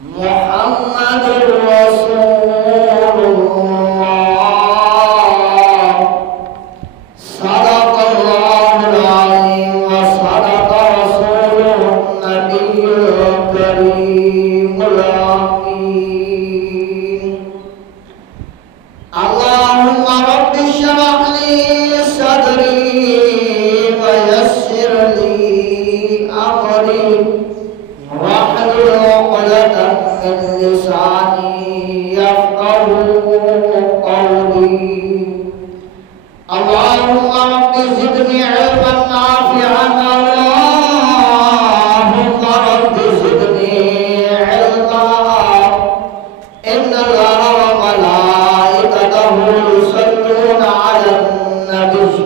محمد رسول الله صدق الله العظيم وصدق رسوله النبي الكريم الأمين اللهم رب اشرح لي صدري ويسر لي أمري واحلل عقدة من لساني يفقهوا قولي اللهم رب زدني علما نافعا اللهم رب زدني علما إن الله وملائكته يصلون على النبي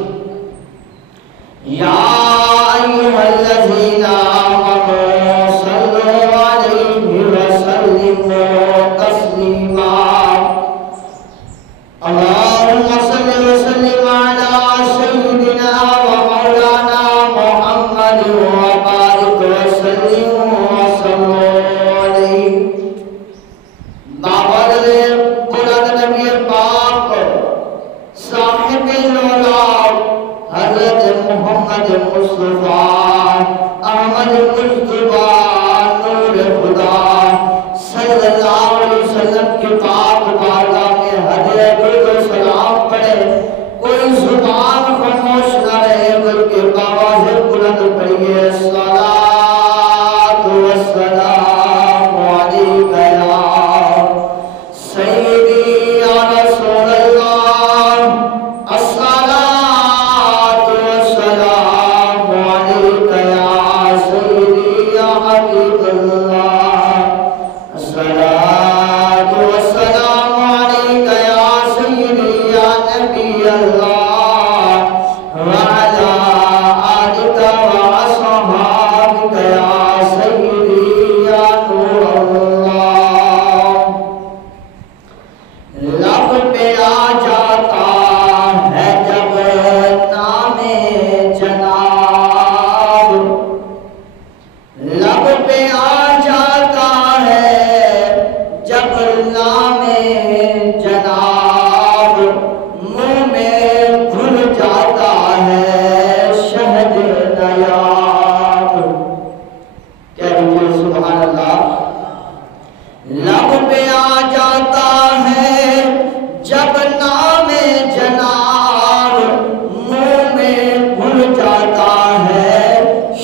يا أيها الذين آمنوا صلوا عليه وسلموا تسليما اللهم صل وسلم على سيدنا ومولانا محمد وبارك وسلم عليه بابر بلند نبی پاک صاحب الولاد حضرت محمد مصطفیٰ احمد مجتبی نور خدا صلی اللہ علیہ وسلم کی پاک بارگاہ میں حضرت درود و سلام پڑھے کوئی زبان خاموش نہ رہے بلکہ آواز بلند پڑھیے الصلاۃ والسلام علیک یا سیدی یا رسول اللہ الصلاۃ والسلام علیک یا سیدی یا حبیب اللہ الصلاۃ والسلام علیک یا سیدی یا نبی اللہ وعلی آلک وأصحابک یا سیدی یا نور اللہ لب پہ آ جاتا ہے جب نام جناب لب پہ آ جاتا ہے جب نام جناب منہ میں گھل جاتا ہے شہد نیاب کہہ دیجئے سبحان اللہ لب پہ آ جاتا ہے جب نام جناب منہ میں گھل جاتا ہے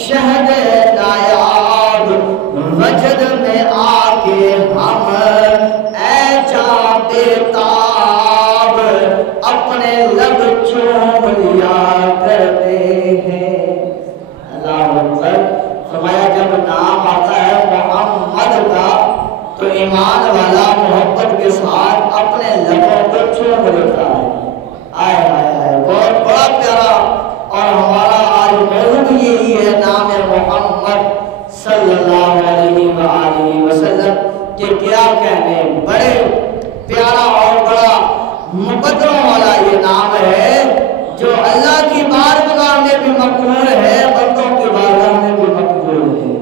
شہد نایاب وجد میں آ کے ہم اے جا بیتاب اپنے لب چوم لیا کرتے ہیں اللہ اکبر فرمایا جب نام آتا ہے محمد کا تو ایمان والا محبت کے ساتھ اپنے لبوں کو چوم لیتا ہے آئے آئے آئے بہت بڑا پیارا اور ہمارا آج موضوع یہی ہے نام محمد صلی اللہ علیہ وآلہ وسلم کہ کیا کہنے بڑے پیارا اور بڑا مقدروں والا یہ نام ہے جو اللہ کی بارگاہ میں بھی مقبول ہے بندوں کی بارگاہ میں بھی مقبول ہے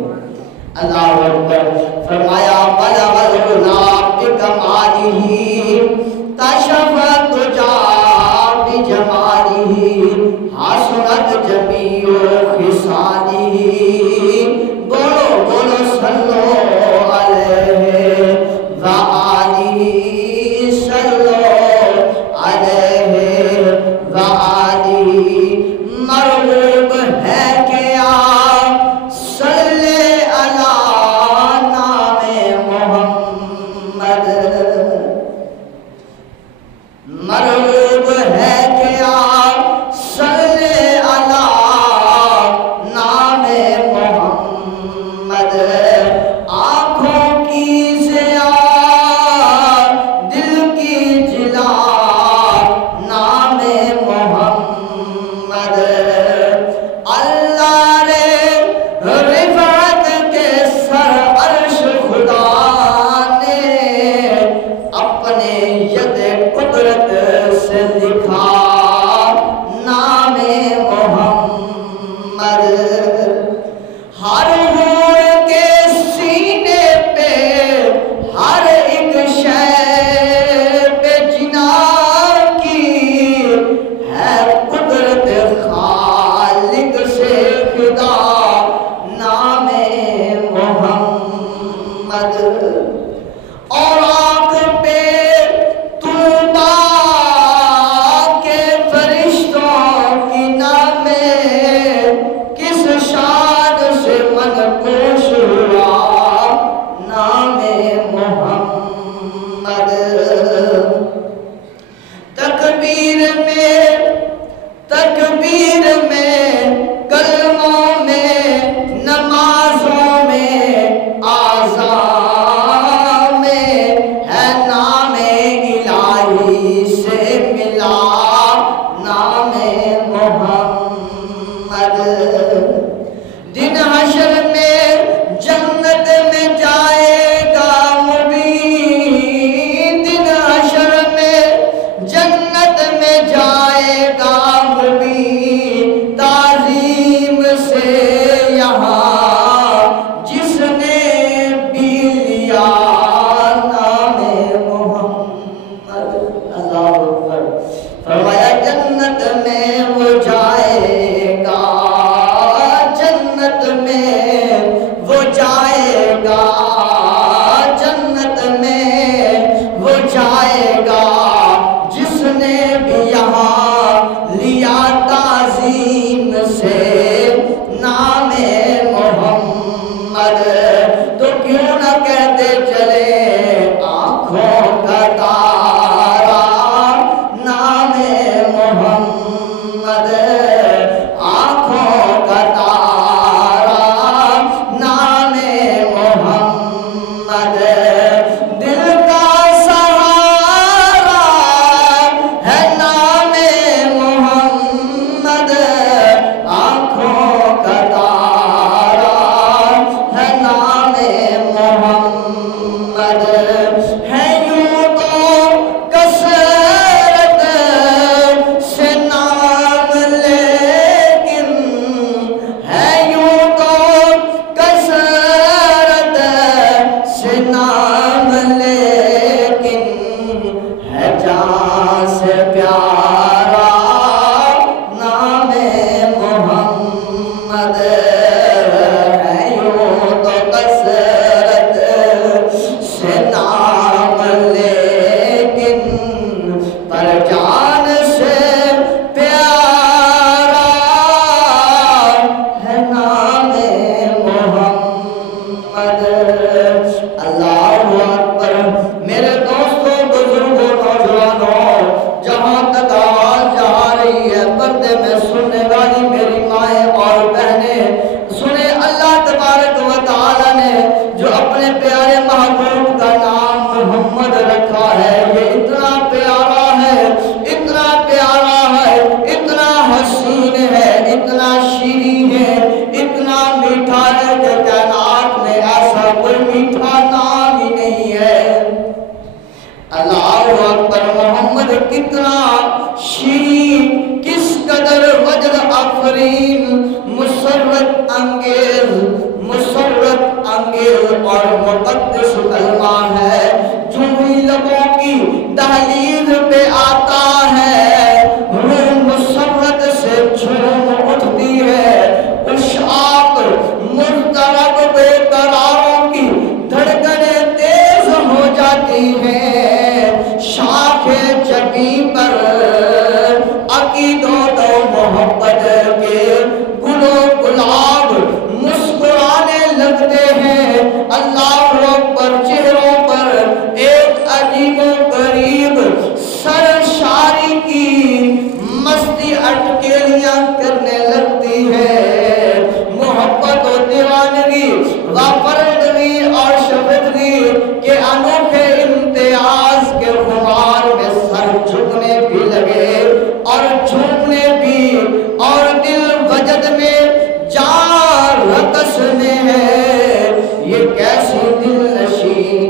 اللہ اکبر فرمایا بلغ العلا بکمالہ تشفت تجا بجمالہ حسنت جمیع خصالہ بولو بولو صلو علیہ وآلہ صلو علیہ وآلہ مرغوب ہے کہ آپ صلی علی نام محمد محمد اور آنکھ پہ طوبا کے فرشتوں کی نامیں کس شان سے منقوش ہوا نام محمد تکبیر میں کلموں میں نمازوں میں آذان میں ہے نام الہی سے ملا نام محمد دن حشر میں جنت میں جائے گا مبین دن حشر میں جنت میں جائے گا مبین تعظیم سے یہاں جس نے بھی لیا نام محمد اللہ اکبر فرمایا جنت میں وہ جائے گا جنت میں وہ جائے گا جنت میں وہ جائے گا جس نے بھی یہاں لیا تعظیم سے نام محمد تو کیوں نہ کہتے چلے آنکھوں کا تارا نام محمد آنکھوں کا تارا نام محمد دل کا سہارا ہے نام محمد آنکھوں کا تارا ہے نام محمد ہے یوں تو کثرت سے نام لیکن ہے یوں تو کثرت سے نام لیکن ہے جان سے پیارا نام محمد ہے یوں تو کثرت سے نام لیکن پر جان سے پیارا ہے نام محمد اللہ اکبر میرے دوستوں بزرگوں نوجوانوں جہاں تک آواز جا رہی ہے پردے میں سننے والی میری مائیں اور بہنیں سنیں اللہ تبارک و تعالی نے جو اپنے پیارے محبوب کا نام محمد رکھا ہے یہ اتنا پیارا ہے اتنا پیارا ہے اتنا حسین ہے اتنا شیریں ہے اتنا میٹھا ہے کہ کائنات میں ایسا کوئی میٹھا نام ہی نہیں ہے اللہ اکبر محمد کتنا شیریں کس قدر وجد افرین مسرت انگیز اور مقدس کلمہ ہے جو ہی لبوں کی دہلیز پہ آتا ہے روح مسرت سے جھوم اٹھتی ہے اشعاق مضطرب بے قراروں کی دھڑکنیں تیز ہو جاتی ہیں شاخ جبیں پر عقیدت و محبت کے گل و گلاب مسکرانے لگتے ہیں اللہ اکبر چہروں پر ایک عجیب و غریب سرشاری کی مستی اٹکیلیاں کرنے لگتی ہے محبت و دیوانگی وفردگی اور شفقتی کے انوکھے امتیاز کے خمار میں سر جھکنے بھی لگے اور جھومنے بھی اور دل وجد میں جان رقصنے ہیں یہ کیسی دل نشین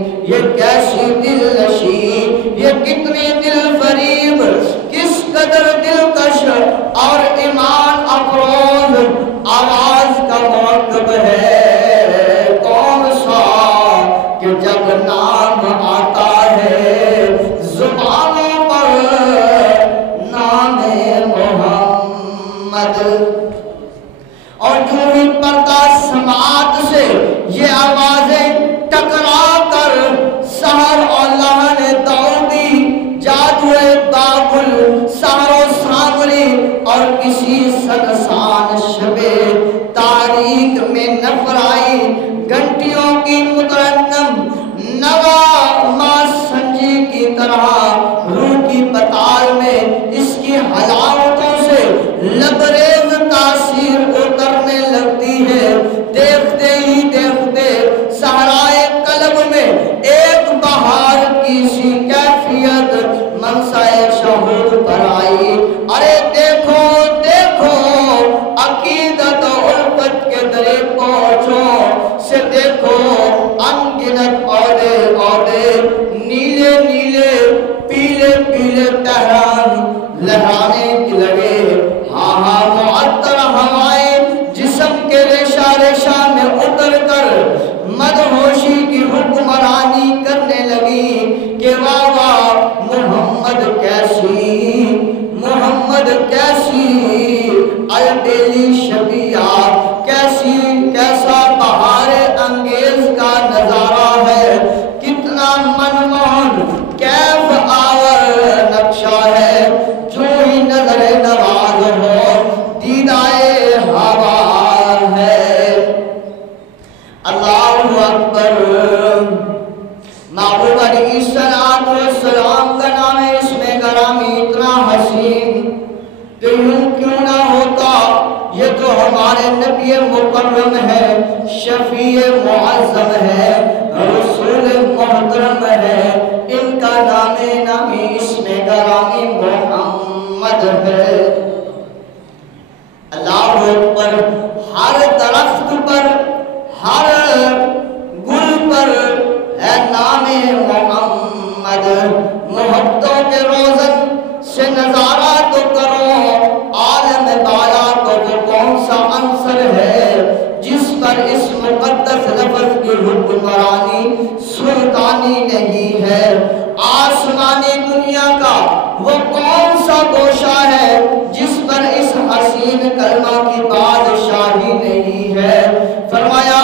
تک عہدے عہدے نیلے نیلے پیلے پیلے تہران لہرانے کی لگے. ہاں ہاں معطر ہوائیں جسم کے ریشہ ریشہ میں اتر کر مدہوشی کی حکمرانی کرنے لگی کہ واہ واہ محمد کیسی البیلی شبیہ کیسا بہار انگیز کا نظارہ ہے. کتنا منموہن کیف آور نقشہ ہے. جو ہی نظر نواز ہو دیدائے ہوا ہے. اللہ اکبر. محبوب علیہ السلام کا نام ہے اس میں گرامی اتنا حسین کہ یوں کیوں نہ ہوتا. یہ تو ہمارے نبی مکرم ہے, شفیع معظم ہے, رسول محترم ہے. ان کا نامی اس میں گرامی محمد ہے. اللہ اکبر. ہر درخت پر ہر گل پر ہے نام محمد. محبتوں کے روزن سے نظارہ تو کرو عالم بالا کو وہ کون سا عنصر ہے جس پر اس مقدس لفظ کی حکمرانی سلطانی نہیں ہے. آسمانی دنیا کا وہ کون سا گوشہ ہے جس پر اس حسین کلمہ کی بادشاہی نہیں ہے. فرمایا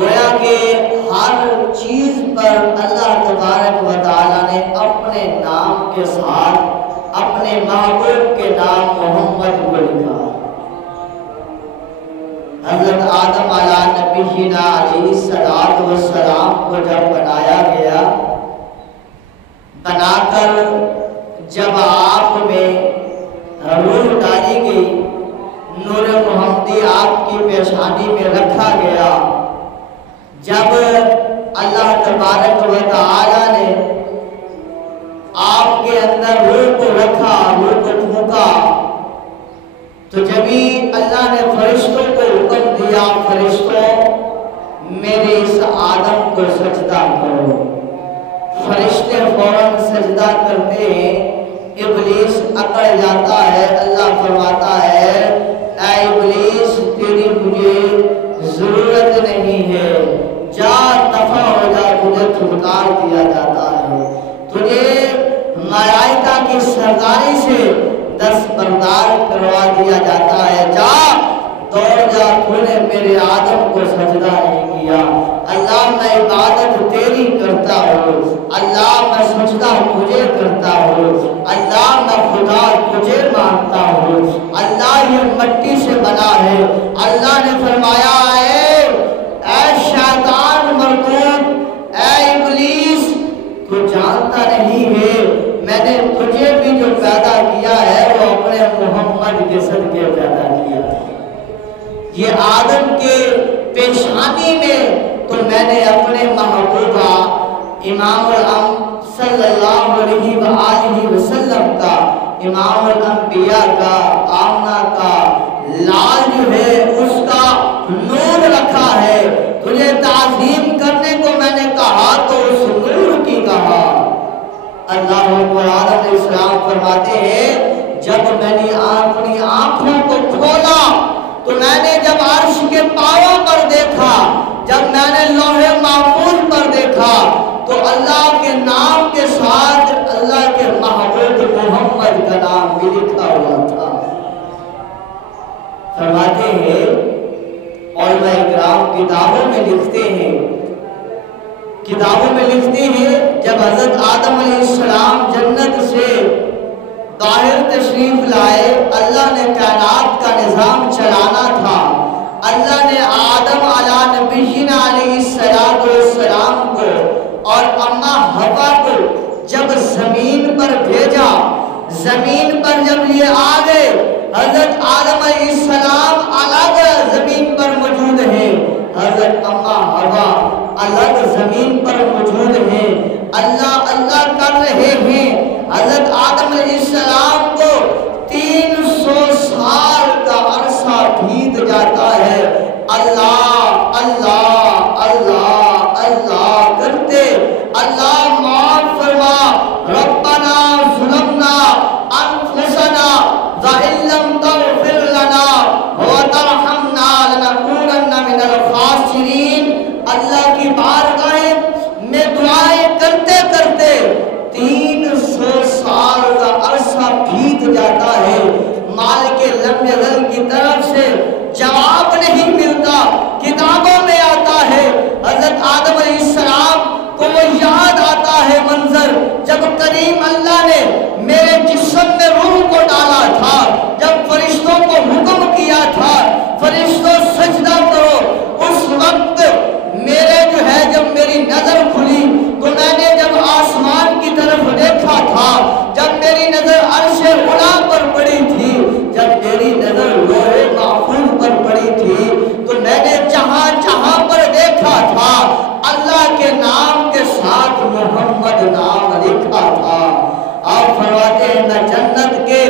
گویا کہ ہر چیز پر اللہ تبارک و تعالیٰ نے اپنے نام کے ساتھ اپنے محبوب کے نام محمد کو لکھا۔ حضرت آدم علیہ نبینا علیہ السلام کو جب بنایا گیا، بنا کر جب آپ میں روح ڈالی گئی، نور محمدی آپ کی پیشانی میں رکھا گیا، جب اللہ تبارک و تعالی نے آپ کے اندر روح کو رکھا، روح کو پھونکا، تو جبھی اللہ نے فرشتوں کو حکم دیا، فرشتوں میرے اس آدم کو سجدہ کرو۔ فرشتے فوراً سجدہ کرتے ہیں، ابلیس اکڑ جاتا ہے۔ اللہ فرماتا ہے اے ابلیس تیری مجھے ضرورت نہیں ہے، جا دفع ہو جا، تجھے دھتکار دیا جاتا ہے، تجھے ملائکہ کی سرداری سے دستبردار کروا دیا جاتا ہے، جا دوڑ جا، تو نے میرے آدم کو سجدہ نہیں کیا۔ اللہ میں عبادت تیری کرتا ہوں، اللہ میں سجدہ تجھے کرتا ہوں، اللہ میں خدا تجھے مانتا ہوں، اللہ یہ مٹی سے بنا ہے۔ اللہ نے فرمایا اے شیطان مردود، اے ابلیس، تو جانتا نہیں ہے میں نے تجھے بھی جو پیدا کیا ہے وہ اپنے محمد کے صدقے پیدا کیا ہے۔ یہ آدم کے پیشانی میں تو میں نے اپنے محبوبہ امام الانبیاء صلی اللہ علیہ وآلہ وسلم کا، امام الانبیاء کا، آمنہ کا لال جو ہے اس کا نور رکھا ہے۔ تجھے تعظیم کرنے کو میں نے کہا تو اس نور کی کہا۔ اللہ قرآن علیہ السلام فرماتے ہیں جب میں نے اپنی آنکھوں کو کھولا تو میں نے جب عرش کے پاؤں پر دیکھا، جب میں نے لوح محفوظ پر دیکھا تو اللہ کے نام کے ساتھ اللہ کے محبوب محمد کا نام بھی لکھا ہوا تھا۔ فرماتے ہیں علماء اکرام کتابوں میں لکھتے ہیں، جب حضرت آدم علیہ السلام جنت سے باہر تشریف لائے، اللہ نے کائنات کا نظام چلانا تھا۔ اللہ نے آدم علیہ نبینا علیہ السلام کو اور اماں حوا کو جب زمین پر بھیجا، زمین پر جب یہ آ گئے، حضرت آدم علیہ السلام الگ زمین پر موجود ہیں، حضرت اماں حوا الگ زمین پر موجود ہیں، اللہ اللہ کر رہے ہیں۔ حضرت آدم علیہ السلام کو 300 سال کا عرصہ بیت جاتا ہے، اللہ اللہ اللہ اللہ کرتے، اللہ معاف فرما، ربنا ظلمنا انفسنا وَإِن لَّمْ تَغْفِرْ لَنَا وَتَرْحَمْنَا لَنَكُونَنَّ مِنَ الْخَاسِرِينَ۔ اللہ کی بارگاہ میں دعائیں کرتے کرتے 300 سال کا عرصہ بیت جاتا ہے، مالک لم یزل کی طرف سے جواب نہیں ملتا۔ کتابوں میں آتا ہے حضرت آدم علیہ السلام کو وہ یاد آتا ہے منظر جب کریم اللہ نے میرے جسم میں روح کو ڈالا تھا، جب فرشتوں کو حکم کیا تھا فرشتوں سجدہ کرو، اس وقت میرے جو ہے جب میری نظر کھلی تو میں نے جب آسمان کی طرف دیکھا تھا، جب میری نظر عرش علا پر پڑی تھی، جب میری نظر لوح محفوظ پر پڑی تھی تو میں نے جہاں جہاں پر دیکھا تھا اللہ کے نام کے ساتھ محمد نام لکھا تھا۔ آپ فرماتے ہیں میں جنت کے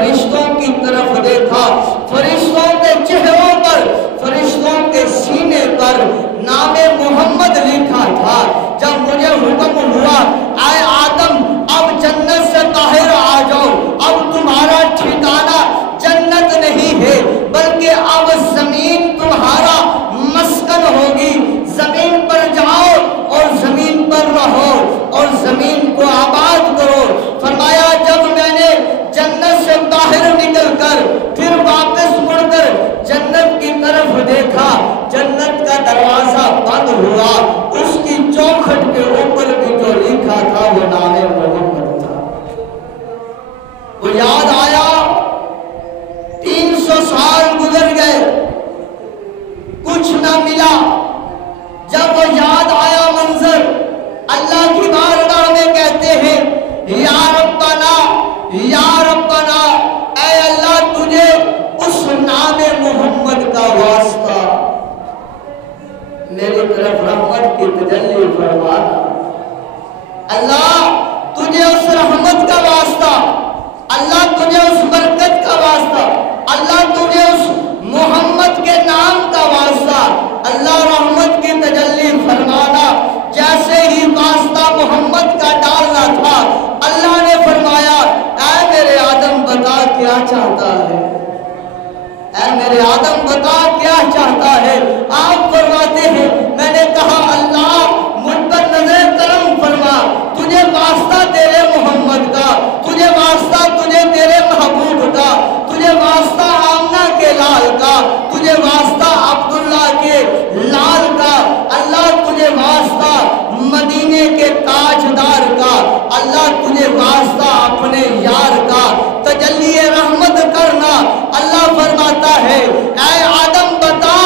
فرشتوں کی طرف دیکھا، فرشتوں کے چہروں پر، فرشتوں کے سینے پر نام محمد لکھا تھا۔ جب مجھے حکم ہوا اے آدم اب جنت سے باہر آ جاؤ، اب تمہارا ٹھکانہ جنت نہیں ہے بلکہ اب زمین تمہارا مسکن ہوگی، زمین پر جاؤ اور زمین پر رہو اور زمین کو آباد کرو۔ فرمایا جب میں نے جنت سے باہر نکل کر پھر واپس مڑ کر جنت کی طرف دیکھا، جنت کا دروازہ بند ہوا، اس کی چوکھٹ کے اوپر بھی جو لکھا تھا وہ نام محمد تھا۔ وہ یاد آیا، 300 سال گزر گئے، کچھ نہ ملا۔ جب وہ یاد آیا منظر، اللہ کی بارگاہ میں کہتے ہیں یا ربنا یا ربنا، اے اللہ تجھے اس نام محمد کا واسطہ میری طرف رحمت کی تجلی فرمانا، اللہ تجھے اس رحمت کا واسطہ، اللہ تجھے اس برکت کا واسطہ، اللہ تجھے اس محمد کے نام کا واسطہ، اللہ رحمت کی تجلی فرمانا۔ جیسے ہی واسطہ محمد کا ڈالنا تھا، اللہ نے فرمایا اے میرے آدم بتا کیا چاہتا ہے، اے میرے آدم بتا کیا چاہتا ہے۔ آپ فرماتے ہیں میں نے کہا اللہ مجھ پر نظر کرم فرما، تجھے واسطہ تیرے محمد کا، تجھے واسطہ تجھے تیرے محبوب کا، تجھے واسطہ آمنہ کے لال کا، تجھے واسطہ عبداللہ کے لال کا، اللہ تجھے واسطہ مدینے کے تاجدار کا، اللہ تجھے واسطہ اپنے یار کا تجلی رحمت کرنا۔ اللہ فرماتا ہے اے آدم بتا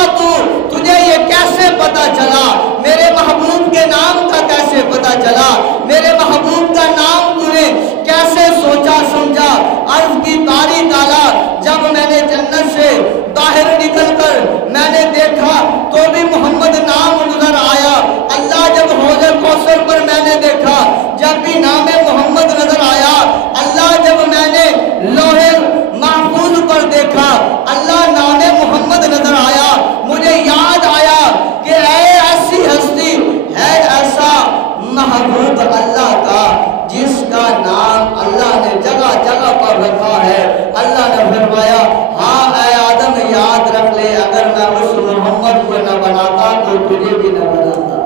تجھے یہ کیسے پتا چلا، میرے محبوب کے نام کا کیسے پتا چلا، میرے محبوب کا نام تُونے کیسے سوچا سمجھا؟ عرض کی باری تعالیٰ جب میں نے جنت سے باہر نکل کر میں نے دیکھا تو بھی محمد نام نظر آیا، اللہ جب حوض کوثر پر میں نے دیکھا جب بھی نام محمد نظر آیا، اللہ جب میں نے لوح محفوظ پر دیکھا اللہ نام محمد نظر آیا۔ مجھے یاد آیا کہ اے ایسی ہستی ہے ایسا محبوب اللہ کا جس کا نام اللہ نے جگہ جگہ پر رکھا ہے۔ اللہ نے فرمایا ہاں اے آدم یاد رکھ لے، اگر میں اس محمد کو نہ بناتا تو تجھے بھی نہ بناتا۔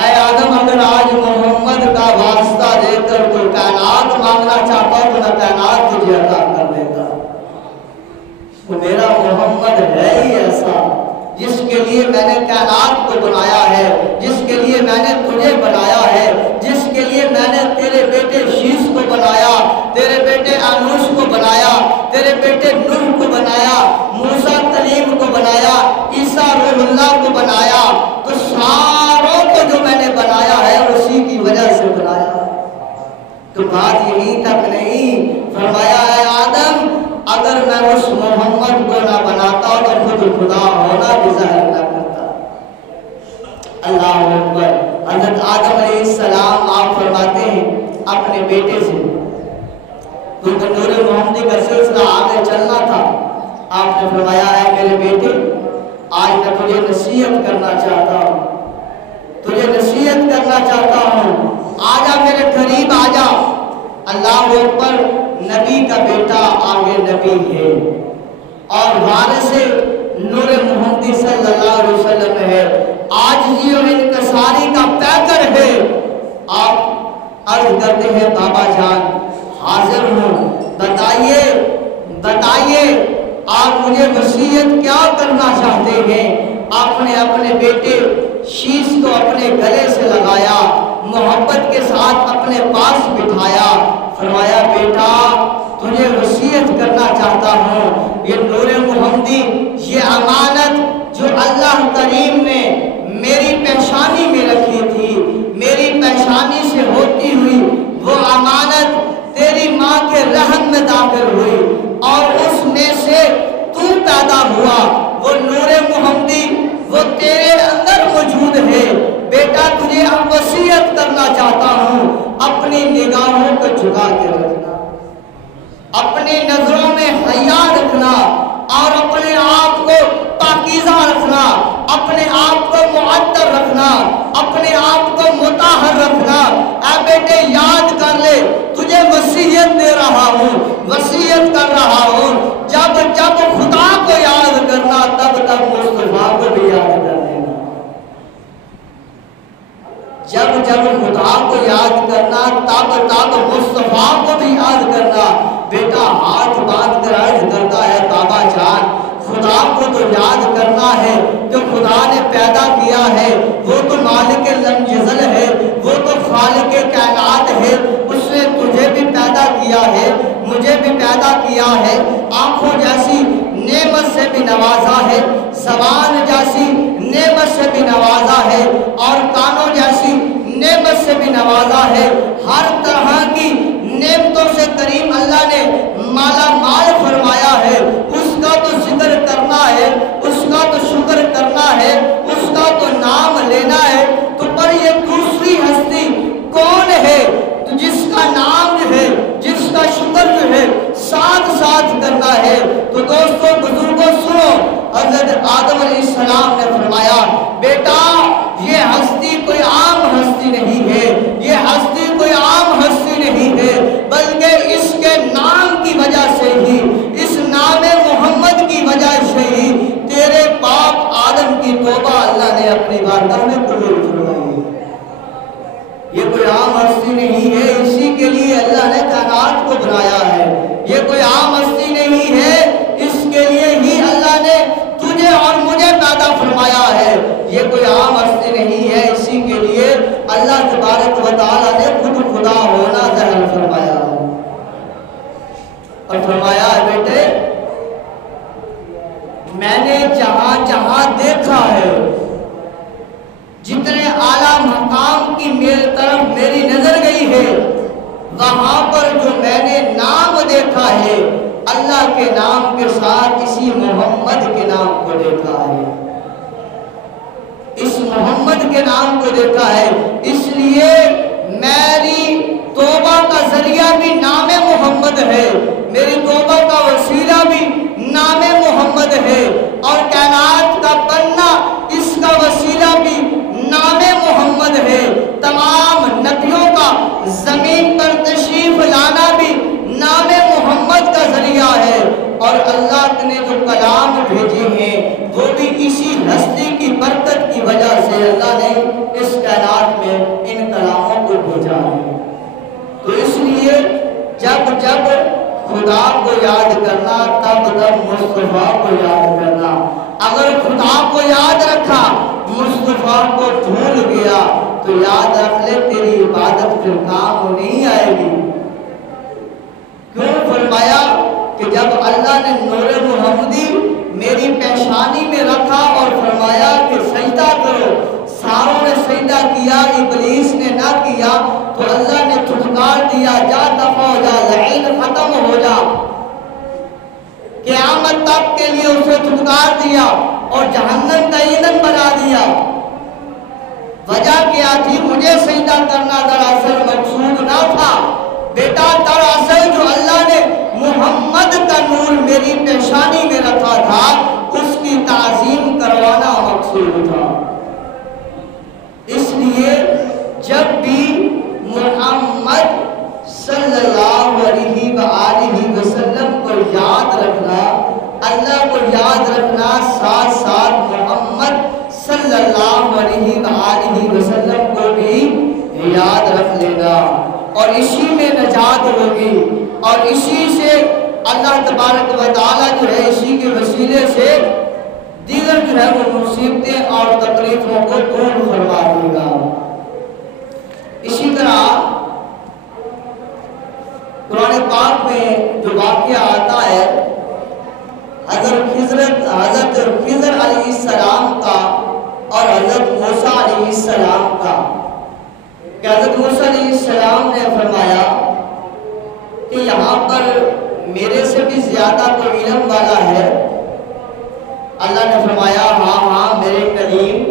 اے آدم اگر آج محمد کا واسطہ دے کر تو کائنات مانگنا چاہتا تو نہ کائنات تجھے عطا کر دیتا۔ وہ میرا محمد ہے ہی ایسا جس کے لیے میں نے کائنات کو بنایا ہے، جس کے لیے میں نے تجھے بنایا ہے، جس کے لیے میں نے تیرے بیٹے شیش کو بنایا، تیرے بیٹے انوش کو بنایا، تیرے بیٹے نوح کو بنایا، موسیٰ کلیم کو بنایا، عیسیٰ روح اللہ کو بنایا، تو ساروں کو جو میں نے بنایا ہے اسی کی وجہ سے بنایا۔ تو بات یہیں تک نہیں، فرمایا اے آدم اگر میں اس محمد کو نہ بناتا تو خود خدا ہونا بھی ظاہر نہ کرتا۔ اللہ اکبر۔ حضرت آدم علیہ السلام آپ فرماتے ہیں اپنے بیٹے سے، کیونکہ نور محمدی کا سلسلہ آگے چلنا تھا، آپ نے فرمایا ہے میرے بیٹے آج میں تجھے نصیحت کرنا چاہتا ہوں، تجھے نصیحت کرنا چاہتا ہوں، آجا میرے قریب آجا۔ اللہ اکبر۔ نبی کا بیٹا آگے نبی ہے اور وارث نور محمدی صلی اللہ علیہ وسلم ہے، عاجزی اور انکساری کا پیکر ہے۔ آپ عرض کرتے ہیں بابا جان حاضر ہوں، بتائیے بتائیے آپ مجھے وصیت کیا کرنا چاہتے ہیں؟ آپ نے اپنے بیٹے شیش کو اپنے گلے سے لگایا، محبت کے ساتھ اپنے پاس بٹھایا، فرمایا بیٹا تجھے وصیت کرنا چاہتا ہوں، یہ نور محمدی، یہ امانت جو اللہ کریم نے میری پیشانی میں رکھی تھی، میری پیشانی سے ہوتی ہوئی وہ امانت تیری ماں کے رحم میں داخل ہوئی اور اس میں سے تو پیدا ہوا، وہ نور محمدی وہ تیرے اندر موجود ہے۔ بیٹا تجھے اب وصیت کرنا چاہتا ہوں، اپنی نگاہوں کو جھکا کے رکھنا۔ اپنی نظروں میں حیا رکھنا اور اپنے آپ کو پاکیزہ رکھنا، اپنے آپ کو معطر رکھنا، اپنے آپ کو مطہر رکھنا۔ اے بیٹے یاد کر لے، تجھے وصیت دے رہا ہوں، وصیت کر رہا ہوں، جب جب خدا کو یاد کرنا تب تب مصطفیٰ کو بھی یاد کر لینا۔ جب جب خدا کو یاد کرنا تب تب مصطفیٰ کو بھی یاد کرنا۔ بیٹا ہاتھ باندھ کر عرض کرتا ہے بابا جان خدا کو تو یاد کرنا ہے جو خدا نے پیدا کیا ہے، وہ تو مالک لنجزل ہے، وہ تو خالق کائنات ہے، اس نے تجھے بھی پیدا کیا ہے، مجھے بھی پیدا کیا ہے، آنکھوں جیسی نعمت سے بھی نوازا ہے، زبان جیسی نعمت سے بھی نوازا ہے، اور کانوں جیسی نعمت سے بھی نوازا ہے۔ ہر طرح کی نعمتوں سے کریم اللہ نے مالا مال فرمایا ہے۔ اس کا تو ذکر کرنا ہے، اس کا تو شکر کرنا ہے، اس کا تو نام لینا ہے۔ تو پر یہ دوسری ہستی کون ہے تو جس کا نام جو ہے، جس کا شکر جو ہے ساتھ ساتھ کرنا ہے؟ تو دوستوں بزرگوں سنو، حضرت آدم علیہ السلام نے فرمایا بیٹا یہ ہستی کوئی عام ہستی نہیں ہے، یہ ہستی کوئی عام ہستی نہیں ہے، بلکہ اس کے نام کی وجہ سے ہی، اس نام محمد کی وجہ سے ہی تیرے باپ آدم کی توبہ اللہ نے اپنی بارگاہ میں قبول فرمائی۔ یہ کوئی عام ہستی نہیں ہے، اسی کے لیے اللہ نے کائنات کو بنایا ہے۔ یہ کوئی عام ہستی نہیں ہے، اس کے لیے ہی اللہ نے تجھے اور مجھے پیدا فرمایا ہے۔ یہ کوئی عام ہستی نہیں ہے، اسی کے لیے اللہ تبارک و تعالیٰ نے خود خدا ہونا ظاہر فرمایا اور فرمایا بیٹے میں نے جہاں جہاں دیکھا ہے، جتنے اعلیٰ مقام کی میری طرف میری نظر گئی ہے، وہاں پر جو میں نے نام دیکھا ہے اللہ کے نام کے ساتھ اسی محمد کے نام کو دیکھا ہے، اس محمد کے نام کو دیکھا ہے۔ اس لیے میری توبہ کا ذریعہ بھی نام محمد ہے، میری توبہ کا وسیلہ بھی نام محمد ہے، اور کائنات کا بننا اس کا وسیلہ بھی نام محمد ہے۔ تمام نبیوں کا زمین پر تشریف لانا بھی نام محمد کا ذریعہ ہے، اور اللہ نے جو کلام بھیجے ہیں وہ بھی اسی ہستی کی برکت کی وجہ سے اللہ نے اس کائنات میں ان کلاموں کو بھیجا ہے۔ تو اس لیے جب جب خدا کو یاد کرنا تب تب مصطفیٰ کو یاد کرنا۔ اگر خدا کو یاد رکھا مصطفیٰ کو بھول گیا تو یاد رکھ لے تیری عبادت پھر کام نہیں آئے گی۔ کیوں فرمایا کہ جب اللہ نے نور محمدی میری پیشانی میں رکھا اور فرمایا کہ سجدہ کرو، ساروں نے سجدہ کیا، ابلیس نے نہ کیا، تو اللہ نے دھتکار دیا جا دفع ہو جا، لعین ختم ہو جا، قیامت تک کے لیے اسے دھتکار دیا اور جہنم کا ایندھن بنا دیا۔ وجہ کیا تھی؟ مجھے سجدہ کرنا دراصل مقصود نہ تھا بیٹا، دراصل جو اللہ نے محمد کا نور میری پیشانی میں رکھا تھا اس کی تعظیم کروانا مقصود تھا۔ اس لیے جب بھی محمد صلی اللہ علیہ وآلہ وسلم کو یاد رکھنا، اللہ کو یاد رکھنا، ساتھ ساتھ محمد صلی اللہ علیہ وآلہ وسلم کو بھی یاد رکھ لینا، اور اسی میں نجات ہوگی، اور اسی سے اللہ تبارک و تعالیٰ جو ہے اسی کے وسیلے سے دیگر جو ہے وہ مصیبتیں اور تکلیفوں کو دور فرما دے گا۔ اسی طرح قرآن پاک میں جو واقعہ آتا ہے حضرت خضر علیہ السلام کا اور حضرت موسیٰ علیہ السلام کا، کہ حضرت موسیٰ علیہ السلام نے فرمایا کہ یہاں پر میرے سے بھی زیادہ کوئی علم والا ہے؟ اللہ نے فرمایا ہاں ہاں میرے کلیم،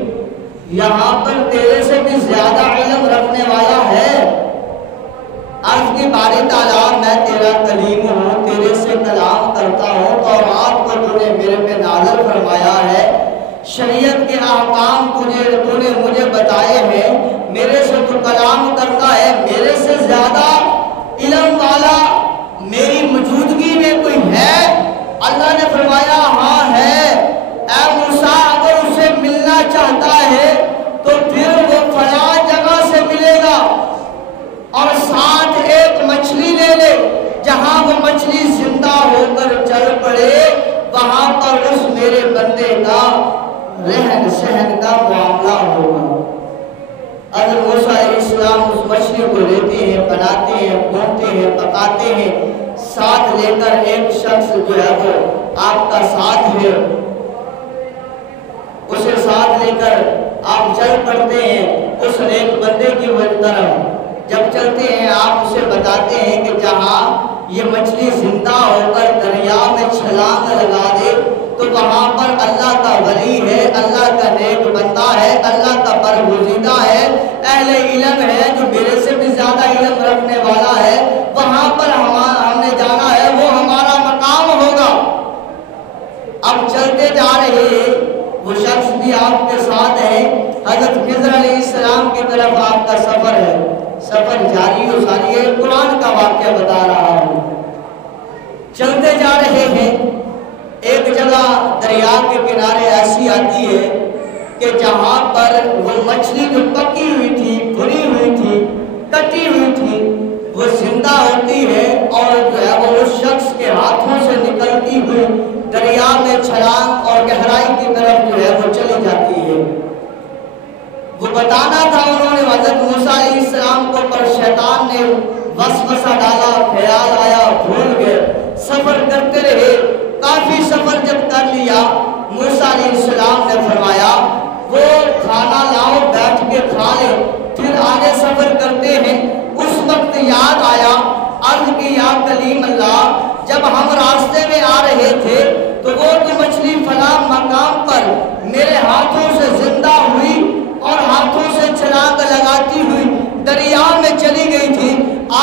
یہاں پر تیرے سے بھی زیادہ علم رکھنے والا ہے۔ عرض کی باری تعالیٰ میں تیرا کلیم ہوں، تیرے سے اللہ نے فرمایا ہاں ہے، اے موسیٰ اگر اسے ملنا چاہتا ہے تو پھر وہ فلاں جگہ سے ملے گا، اور ساتھ ایک مچھلی لے لے، جہاں وہ مچھلی زندہ ہو کر چل پڑے وہاں پر اس میرے بندے کا رہن سہن کا معاملہ ہوگا۔ حضرت موسیٰ علیہ السلام اس مچھلی کو لیتے ہیں، بناتے ہیں، بھونتے ہیں، پکاتے ہیں، ساتھ لے کر ایک شخص جو ہے وہ آپ کا ساتھ ہے، اسے ساتھ لے کر آپ چل پڑتے ہیں اس نیک بندے کی طرف۔ جب چلتے ہیں آپ اسے بتاتے ہیں کہ جہاں یہ مچھلی زندہ ہو کر دریا میں چھلانگ لگا دے تو وہاں پر اللہ کا ولی ہے، اللہ کا نیک بندہ ہے، اللہ کا برگزیدہ ہے، اہل علم ہے جو میرے سے بھی زیادہ علم رکھنے والا ہے، وہاں پر ہم نے جانا ہے، وہ ہمارا مقام ہوگا۔ اب چلتے جا رہے ہیں، وہ شخص بھی آپ کے ساتھ ہے، حضرت خضر علیہ السلام کی طرف آپ کا سفر ہے، سفر جاری و ساری ہے، قرآن کا واقعہ بتا رہا ہوں۔ چلتے جا رہے ہیں، ایک جگہ دریا کے کنارے ایسی آتی ہے کہ جہاں پر وہ مچھلی جو پکی ہوئی تھی، بھنی ہوئی تھی، کٹی ہوئی تھی، وہ زندہ ہوتی ہے اور جو ہے وہ اس شخص کے ہاتھوں سے نکلتی ہوئی دریا میں چھلانگ اور گہرائی کی طرف جو ہے وہ چلی جاتی ہے۔ وہ بتانا تھا انہوں نے حضرت موسیٰ علیہ السلام کو، پر شیطان نے وسوسہ ڈالا، خیال آیا، بھول گئے، سفر کرتے رہے۔ کافی سفر جب کر لیا، موسیٰ علیہ السلام نے فرمایا وہ کھانا لاؤ، بیٹھ کے کھا لے، پھر آگے سفر کرتے ہیں۔ اس وقت یاد آیا، عرض کی یا کلیم اللہ، جب ہم راستے میں آ رہے تھے تو وہ مچھلی فلاں مقام پر میرے ہاتھوں سے زندہ ہوئی اور ہاتھوں سے چھلانگ لگاتی ہوئی دریا میں چلی گئی تھی۔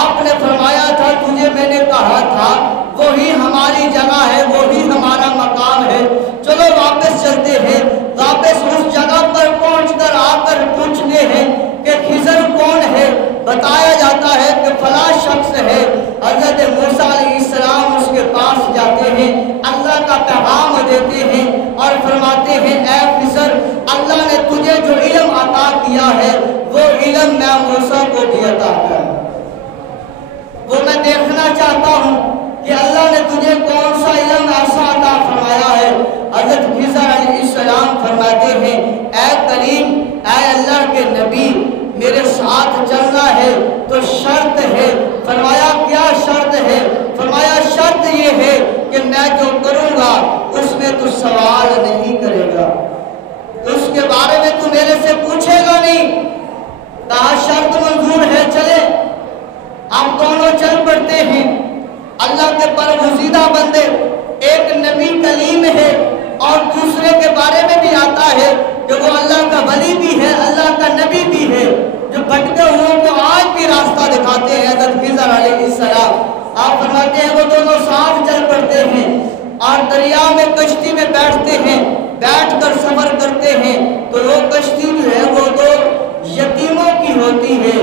آپ نے فرمایا تھا تجھے میں نے کہا تھا وہی ہماری جگہ ہے، وہی ہمارا مقام ہے، چلو واپس چلتے ہیں۔ واپس اس جگہ پر پہنچ کر آ کر پوچھتے ہیں کہ خضر کون ہے؟ بتایا جاتا ہے کہ فلاں شخص ہے۔ حضرت موسیٰ علیہ السلام اس کے پاس جاتے ہیں، اللہ کا پیغام دیتے ہیں اور فرماتے ہیں اے خضر، اللہ نے تجھے جو علم عطا کیا ہے وہ علم میں موسیٰ کو بھی عطا کر، وہ میں دیکھنا چاہتا ہوں کہ اللہ نے تجھے کون سا علم ایسا عطا فرمایا ہے۔ حضرت خضر علیہ السلام فرماتے ہیں اے کریم، اے اللہ کے نبی، میرے ساتھ چلنا ہے تو شرط ہے۔ فرمایا کیا شرط ہے؟ فرمایا شرط یہ ہے کہ میں جو کروں گا اس میں تو سوال نہیں کرے گا، اس کے بارے میں تو میرے سے پوچھے گا نہیں۔ کہا شرط منظور ہے، چلے۔ آپ دونوں چل پڑتے ہیں۔ اللہ کے برگزیدہ بندے، ایک نبی کلیم ہے اور دوسرے کے بارے میں بھی آتا ہے کہ وہ اللہ کا ولی بھی ہے، اللہ کا نبی بھی ہے، جو بھٹکے ہوئوں کو آج بھی راستہ دکھاتے ہیں۔ حضرت خضر علیہ السلام آپ فرماتے ہیں وہ دونوں ساتھ چل پڑتے ہیں اور دریا میں کشتی میں بیٹھتے ہیں، بیٹھ کر سفر کرتے ہیں تو وہ کشتی جو ہے وہ دو یتیموں کی ہوتی ہے۔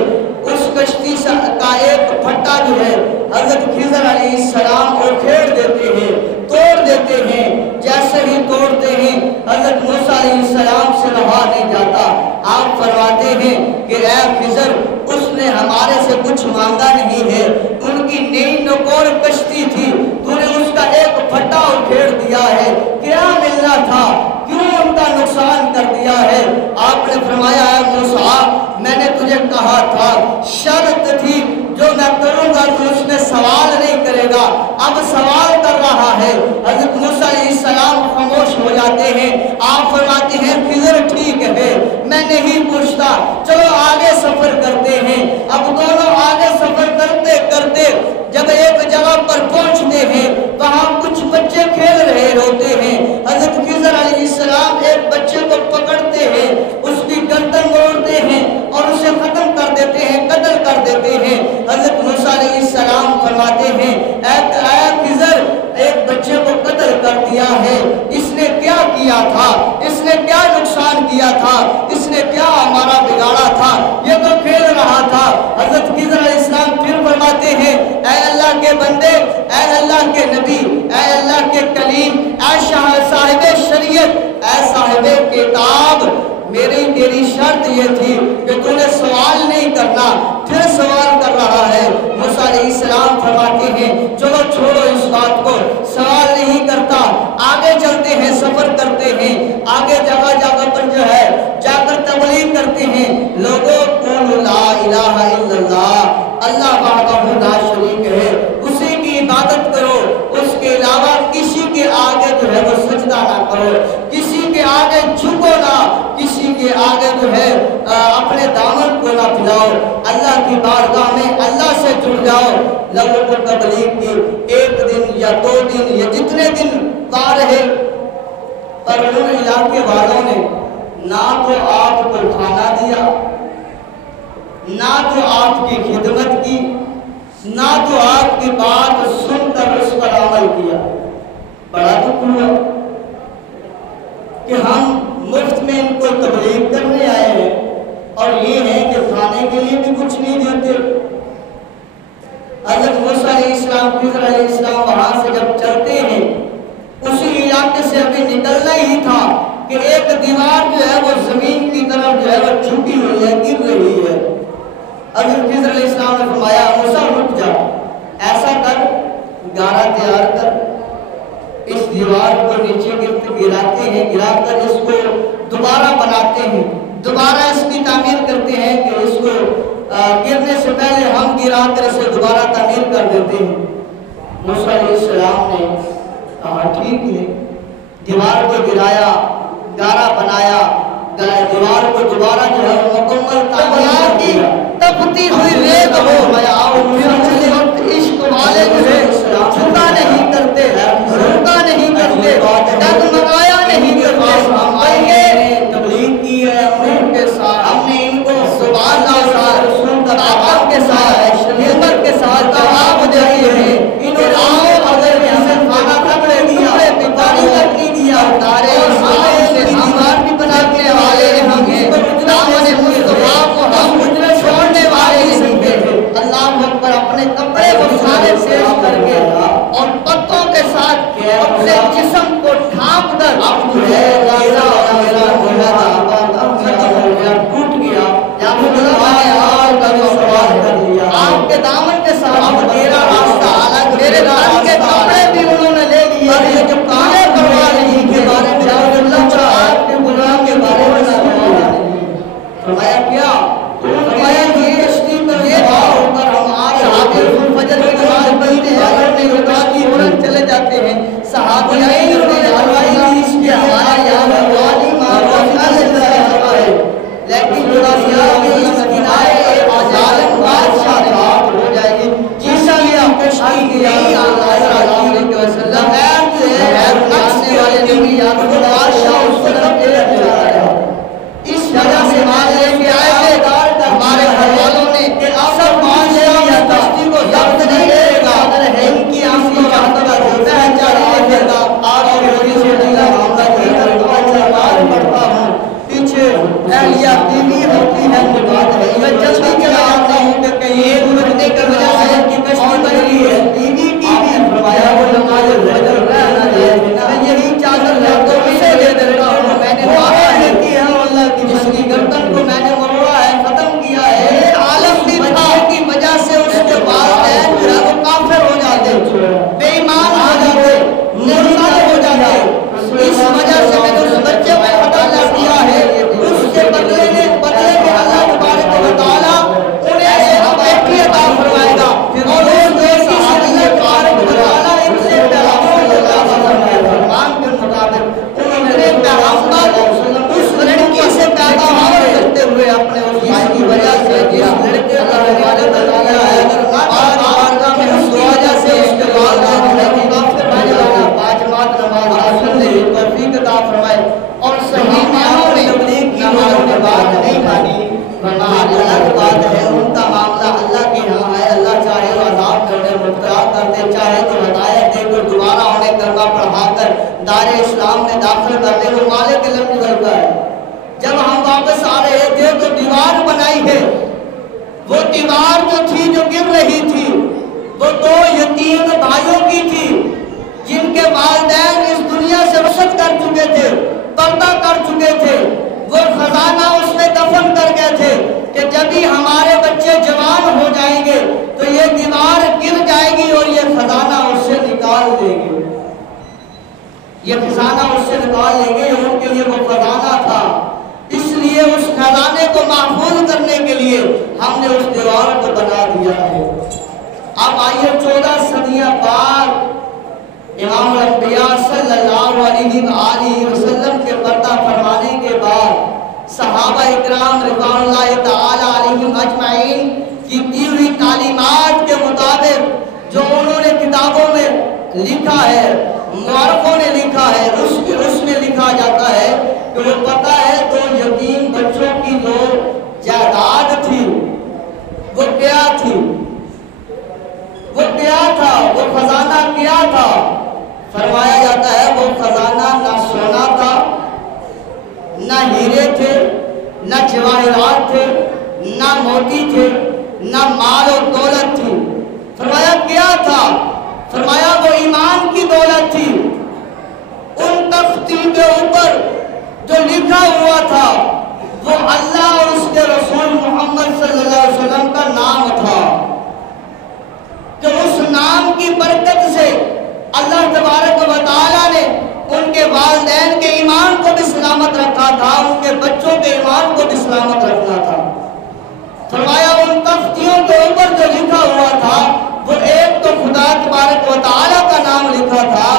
اس کشتی کا ایک پھٹا جو ہے حضرت خضر علیہ السلام کو کھیڑ دیتے ہیں، توڑ دیتے ہیں۔ جیسے ہی توڑتے ہیں حضرت موسیٰ علیہ السلام سے رہا نہیں جاتا۔ آپ فرماتے ہیں کہ اے خضر، اس نے ہمارے سے کچھ مانگا نہیں ہے، ان کی نئی نکوڑ کشتی تھی، تو نے اس کا ایک پھٹا اکھیڑ دیا ہے، کیا ملنا تھا، کیوں ان کا نقصان کر دیا ہے؟ آپ نے فرمایا اے موسیٰ، میں نے تجھے کہا تھا شرط تھی جو میں کروں گا تو اس میں سوال نہیں کرے گا، اب سوال کر رہا ہے۔ حضرت موسیٰ علیہ السلام خاموش ہو جاتے ہیں۔ آپ فرماتے ہیں خضر ٹھیک ہے، میں نہیں پوچھتا، چلو آگے سفر کرتے ہیں۔ اب دونوں آگے سفر کرتے کرتے جب ایک جگہ پر پہنچتے ہیں وہاں کچھ بچے کھیل رہے ہوتے ہیں۔ حضرت خضر علیہ السلام ایک بچے کو پکڑتے ہیں، اس کی گردن موڑتے ہیں اور اسے ختم کر دیتے ہیں، قتل کر دیتے ہیں۔ حضرت موسیٰ علیہ السلام فرماتے ہیں اے خضر، ایک بچے کو قتل کر دیا ہے، اس نے کیا کیا تھا، اس نے کیا نقصان کیا تھا، اس نے کیا ہمارا بگاڑا تھا، یہ تو کھیل رہا تھا۔ حضرت خضر علیہ السلام پھر فرماتے ہیں اے اللہ کے بندے، اے اللہ کے نبی، اے اللہ کے کلیم، بات کو سوال نہیں کرتا. آگے چلتے ہیں, سفر کرتے ہیں, آگے جگہ جگہ پر جو ہے جا کر تبلیغ کرتے ہیں. لوگوں قولوا لا الہ الا اللہ, اللہ وحدہ لا شریک ہے, اسی کی عبادت کرو, اس کے علاوہ کسی کے آگے جو ہے وہ سجدہ نہ کرو, کسی کے آگے جھکو نہ, کسی کے آگے جو ہے اپنے دامن کو نہ پھیلاؤ, اللہ کی بارگاہ میں اللہ سے جڑ جاؤ. لوگوں کو تبلیغ کی 1 دن یا 2 دن یا جتنے دن پا رہے, پر ان علاقے والوں نے نہ تو آپ کو کھانا دیا, نہ تو آپ کی خدمت کی, نہ تو آپ کی بات سن کر اس پر عمل کیا. بڑا دکھ ہوا کہ ہم مفت میں ان کو تبلیغ کرنے آئے ہیں اور یہ ہے کہ کھانے کے لیے بھی کچھ نہیں دیتے. حضرت موسیٰ علیہ السلام, خضر علیہ السلام وہاں سے جب چلتے ہیں, اسی علاقے سے ابھی نکلنا ہی تھا کہ ایک دیوار جو ہے وہ زمین کی طرف جو ہے وہ جھکی ہوئی ہے, گر رہی ہے. حضرت خضر علیہ السلام نے فرمایا موسیٰ رک جا, ایسا کر گارا تیار کر, اس دیوار کو نیچے گراتے ہیں, گرا کر اس کو دوبارہ بناتے ہیں, دوبارہ اس کی تعمیر کرتے ہیں کہ اس کو گرنے سے پہلے ہم گرا کر اسے دوبارہ تعمیر کر دیتے ہیں. موسیٰ علیہ السلام نے کہا ٹھیک ہے, دیوار کو گرایا, گارا بنایا, دیوار کو دوبارہ جو ہے مکمل تعمیر کی. تپتی ہوئی ریت ہو عشق والے جو ہے چھکا نہیں کرتے, روکا نہیں کرتے, ڈگمگایا نہیں کرتے. تبلیغ کی ہے ہم کے ساتھ, ہم نے ان کو سبحان اللہ رسول کا دعوت کے ساتھ, ہمت کے ساتھ جواب دے ہیں. انہوں نے اگر حسن کھانا تک لے دیا, پانی تک نہیں دیا, تارے سے دیوار بھی بنا کے والے ہم ہیں, دامن مصطفیٰ کو ہم چھوڑنے والے نہیں تھے. اللہ اکبر, اپنے کپڑے کو سارے پیش کر کے اور پتوں کے ساتھ اپنے جسم کو ڈھانپ کر اب جو ہے ٹوٹ گیا, آپ کے دامن کے ساتھ اب میرا راستہ الگ, میرے دامن کے کپڑے بھی انہوں نے لے لیے. یہ جو کانے کروا رہی کے بارے میں آپ کے غلام کے بارے میں فرمایا کیا, فرمایا یہ کشتی پر یہ ہو کر ہم صحابی فجر کی نماز پڑھتے ہیں, اگر نہیں ہوتا کہ فوراً چلے جاتے ہیں. صحابی نے ہوائی لی اس کے ہمارا یہاں والی ہے, لیکن جو سکینائے ظالم بادشاہ نے بات ہو جائے گی. جیسا لیا کشتی کی وسلم نقصے والے نبی یعقوب بادشاہ اس کو طرف لے جا رہا ہے. اس وجہ سے مان لے کے آئے تھے ہمارے گھر والوں نے کہ سب بادشاہ کشتی کو ضبط نہیں لے گا, ان کی آنکھوں کا حتبہ ہوتا ہے چاہیے گا. آپ اور ہوگی سے اللہ معاملہ کے اندر بار پڑھتا ہوں, پیچھے اہلیہ بیوی ہوتی ہے جو بات ہے, میں جلدی چلا آتا ہوں کہ کہیں ایک مرنے کی وجہ سے کی کشتی بنی ہے, بیوی کی بھی فرمایا وہ نماز فجر رہنا ہے, میں یہی چادر لڑکوں اسے دے دیتا ہوں, میں نے وعدہ لیتی ہے اللہ کی, جس کی گردن کو میں نے مروڑا ہے, ختم کیا ہے. عالم بھی تھا کی وجہ سے اس کے والدین جو ہے وہ کافر ہو جاتے, بے ایمان ہو جاتے, مرتد ہو جاتے. اس وجہ سے میں نے اس بچے کو عطا کیا ہے, اس کے بدلے میں اللہ تبارک و تعالی انہیں ایک بیٹی عطا فرمائے گا, اور اس بیٹی سے اللہ تبارک و تعالی ان سے فرمان کے مطابق انہوں نے پیغمبر اس لڑکی سے پیدا کرتے ہوئے اپنے اس بھائی کی وجہ سے جس لڑکے اللہ تبارک و تعالی ہے بارگاہ میں اس وجہ سے اس کے والدین کافر بن جانا, 5 وقت نماز حاصل نہیں, توفیق عطا فرمائے. اور صحیح معنوں میں تبلیغ کی انہوں نے بات نہیں مانی, ورنہ الگ بات ہے, ان کا معاملہ اللہ کے یہاں ہے. اللہ چاہے تو عذاب کرنے مبتلا کرتے, چاہے تو ہدایت دے کر دوبارہ انہیں کلمہ پڑھا کر دار اسلام میں داخل کرنے کو مالک علم کرتا ہے. جب ہم واپس آ رہے تھے تو دیوار بنائی ہے, وہ دیوار جو تھی جو گر رہی تھی وہ 2 یتیم بھائیوں کی تھی, جن کے والدین اس دنیا سے رخصت کر چکے تھے, پردہ کر چکے تھے. وہ خزانہ اس میں دفن کر گئے تھے کہ جب ہی ہمارے بچے جوان ہو جائیں گے تو یہ دیوار گر جائے گی اور یہ خزانہ اس سے نکال دیں گے، یہ خزانہ اس سے نکال لیں گے، ان کے لیے وہ خزانہ تھا۔ اس لیے اس خزانے کو محفوظ کرنے کے لیے ہم نے اس دیوار کو بنا دیا ہے۔ اب آئیے 14 صدیاں بعد امام الانبیاء صلی اللہ علیہ وآلہ وسلم کے پردہ فرمانے کے بعد صحابہ اکرام رضوان اللہ تعالی علیہم اجمعین کی دی ہوئی تعلیمات کے مطابق جو انہوں نے کتابوں میں لکھا ہے، مورخوں نے لکھا ہے، اس میں لکھا جاتا ہے کہ وہ پتہ ہے تو یتیم بچوں کی جو جائیداد تھی وہ کیا تھی، وہ کیا تھا، وہ خزانہ کیا تھا؟ فرمایا جاتا ہے وہ خزانہ نہ سونا تھا، نہ ہیرے تھے، نہ جواہرات تھے، نہ موتی تھے، نہ مال و دولت تھی۔ فرمایا کیا تھا؟ فرمایا وہ ایمان کی دولت تھی۔ ان تختی کے اوپر جو لکھا ہوا تھا وہ اللہ اور اس کے رسول محمد صلی اللہ علیہ وسلم کا نام تھا، کہ اس نام کی برکت سے اللہ تبارک و تعالیٰ نے ان کے والدین کے ایمان کو بھی سلامت رکھا تھا، ان کے بچوں کے ایمان کو بھی سلامت رکھنا تھا۔ فرمایا ان تختیوں کے اوپر جو لکھا ہوا تھا وہ ایک تو خدا تبارک و تعالیٰ کا نام لکھا تھا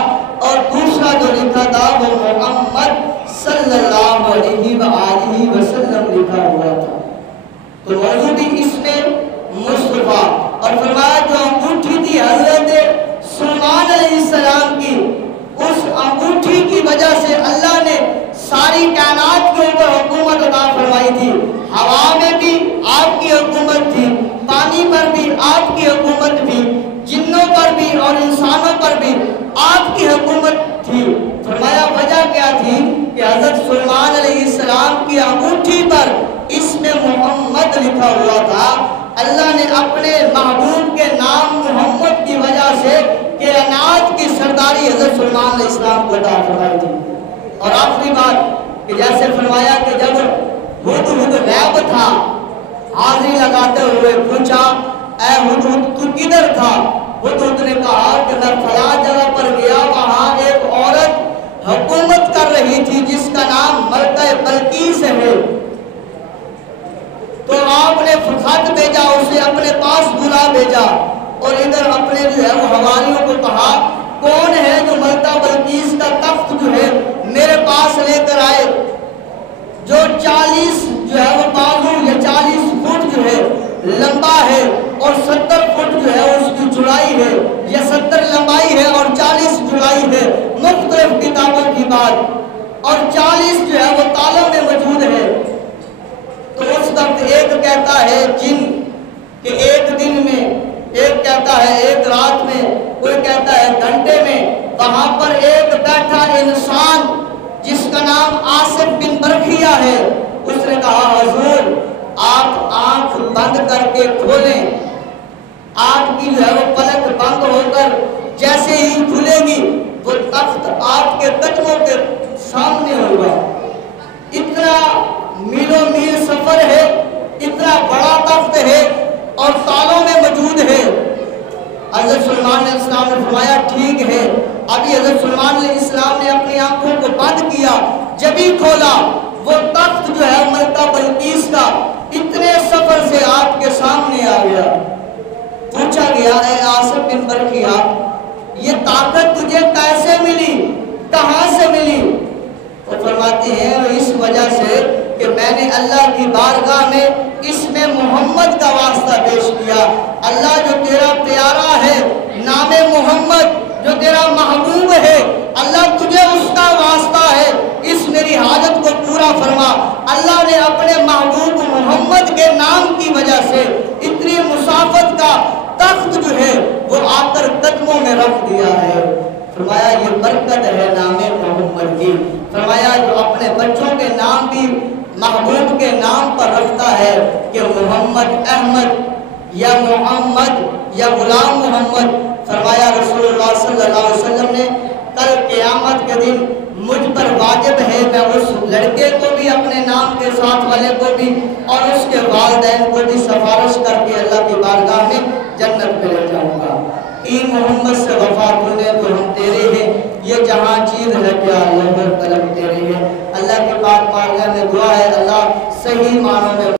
اور دوسرا جو لکھا تھا وہ محمد صلی اللہ علیہ وآلہ وسلم لکھا ہوا تھا۔ تو موضوع بھی اس میں مصطفیٰ، اور فرمایا جو انگوٹھی تھی حضرت سلیمان علیہ السلام کی، اس انگوٹھی کی وجہ سے اللہ نے ساری کائنات کے اوپر حکومت عطا فرمائی تھی۔ ہوا میں بھی آپ کی حکومت تھی، پانی پر بھی آپ کی حکومت تھی، جنوں پر بھی اور انسانوں پر بھی آپ کی حکومت تھی۔ فرمایا وجہ کیا تھی کہ حضرت سلیمان علیہ السلام کی انگوٹھی پر اسم محمد لکھا ہوا تھا۔ اللہ نے اپنے محبوب کے نام محمد کی وجہ سے کائنات کی سرداری حضرت سلیمان علیہ السلام کو عطا فرمائی تھی۔ اور آخری بات کہ جیسے فرمایا کہ جب ہدہد غائب تھا، حاضری لگاتے ہوئے پوچھا اے ہدہد تو کدھر تھا؟ ہدہد نے کہا کہ میں فلاں جگہ پر گیا، وہاں ایک عورت حکومت کر رہی تھی جس کا نام ملکہ بلقیس ہے، تو آپ نے خط بھیجا، اسے اپنے پاس بلا بھیجا اور ادھر اپنے جو ہے وہ حواریوں کو کہا کون ہے جو ملکہ بلقیس کا تخت جو ہے میرے پاس لے کر آئے، جو 40 جو ہے وہ بازو یا 40 فٹ جو ہے لمبا ہے اور 70 فٹ جو ہے اس کی چوڑائی ہے، یا 70 لمبائی ہے اور 40 چوڑائی ہے، مختلف کتابوں کی بات، اور 40 جو ہے وہ تالوں میں موجود ہے۔ تو اس وقت ایک کہتا ہے جن کہ ایک دن میں، ایک کہتا ہے ایک رات میں، کوئی کہتا ہے گھنٹے میں، وہاں پر ایک بیٹھا انسان جس کا نام آصف بن برخیہ ہے، اس نے کہا حضور آپ آنکھ بند کر کے کھولیں، آپ کی جو ہے وہ پلک بند ہو کر جیسے ہی کھلے گی وہ تخت آپ کے قدموں کے سامنے ہوگا۔ اتنا میلوں میل سفر ہے، اتنا بڑا تخت ہے اور تالوں میں موجود ہے۔ حضرت سلیمان علیہ السلام نے فرمایا ٹھیک ہے۔ ابھی حضرت سلیمان علیہ السلام نے اپنی آنکھوں کو بند کیا، جب ہی کھولا وہ تخت جو ہے ملکہ بلقیس کا اتنے سفر سے آپ کے سامنے آ گیا۔ پوچھا گیا اے آصف بن برخیہ یہ طاقت تجھے کیسے ملی، کہاں سے ملی؟ وہ فرماتے ہیں اس وجہ سے کہ میں نے اللہ کی بارگاہ میں اسم محمد کا واسطہ پیش کیا۔ اللہ جو تیرا پیارا ہے، نام محمد جو تیرا محبوب ہے، اللہ تجھے اس کا واسطہ ہے، اس میری حاجت کو پورا فرما۔ اللہ نے اپنے محبوب محمد کے نام کی وجہ سے اتنی مسافت کا تخت جو ہے وہ آ کر قدموں میں رکھ دیا ہے۔ فرمایا یہ برکت ہے نام محمد کی۔ فرمایا جو اپنے بچوں کے نام بھی محبوب کے نام پر رکھتا ہے کہ محمد احمد یا محمد یا غلام محمد، فرمایا رسول اللہ صلی اللہ علیہ وسلم نے کل قیامت کے دن مجھ پر واجب ہے میں اس لڑکے کو بھی اپنے نام کے ساتھ والے کو بھی اور اس کے والدین کو بھی سفارش